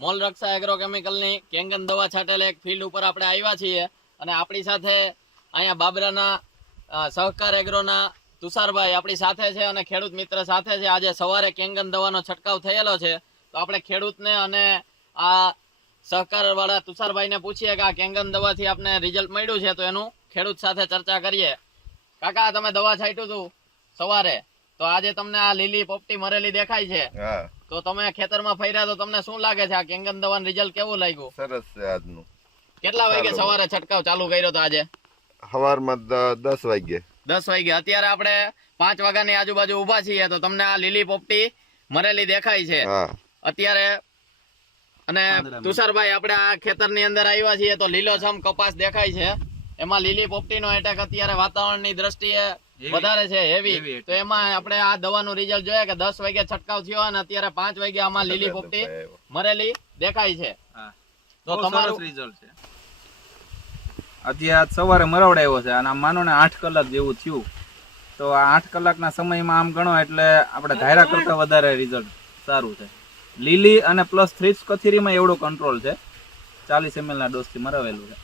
Mall રક્ષા એગ્રોકેમિકલની Kangen દવા છાંટેલા એક field ઉપર આપણે આવ્યા છીએ અને આપણી સાથે અહીંયા બાબરાના સહકાર એગ્રોના તુષારભાઈ આપણી સાથે છે અને ખેડૂત મિત્ર સાથે છે. આજે સવારે કેંગન દવાનો છંટકાવ થયેલો છે, તો આપણે ખેડૂતને અને આ સહકાર વાળા તુષારભાઈને પૂછીએ કે આ કેંગન દવાથી આપણે રિઝલ્ટ મળ્યું છે, તો એનું ખેડૂત સાથે ચર્ચા કરીએ. કાકા, તમે દવા છાંટ્યું હતું સવારે, તો આજે તમને આ લીલી પોપટી મરેલી દેખાય છે, તો તમે ખેતરમાં ફર્યા તો તમને શું લાગે છે? આ કેંગન દવાનું રિઝલ્ટ કેવું લાગ્યું? સરસ છે આજનું. કેટલા વાગે સવારે છંટકાવ ચાલુ કર્યો તો આજે? સવારમાં 10 વાગે. 10 વાગે. અત્યારે આપણે 5 વાગ્યાની આજુબાજુ ઉભા છીએ, તો તમને આ લીલી પોપટી મરેલી દેખાય છે અત્યારે. અને તુષારભાઈ, આપણે આ ખેતરની અંદર આવ્યા છીએ તો લીલોછમ કપાસ દેખાય છે, એમાં લીલી પોપટીનો એટેક અત્યારે વાતાવરણની દ્રષ્ટિએ વધારે છે, હેવી. તો એમાં આપણે આ દવાનું રિઝલ્ટ જોઈએ કે 10 વાગે છંટકાવ થયો અને અત્યારે 5 વાગે આમાં લીલી પોપટી મરેલી દેખાય છે. તો તમારું રિઝલ્ટ છે. અત્યારે સવારે મરવડાવ્યો છે અને માનો ને 8 કલાક જેવું થયું, તો આ 8 કલાકના સમયમાં આમ ગણો એટલે આપણે ધાર્યા કરતા વધારે રિઝલ્ટ સારું છે. લીલી અને પ્લસ 30 કથીરીમાં એવડો કંટ્રોલ છે. 40 ml ના ડોઝથી મરાવેલું છે.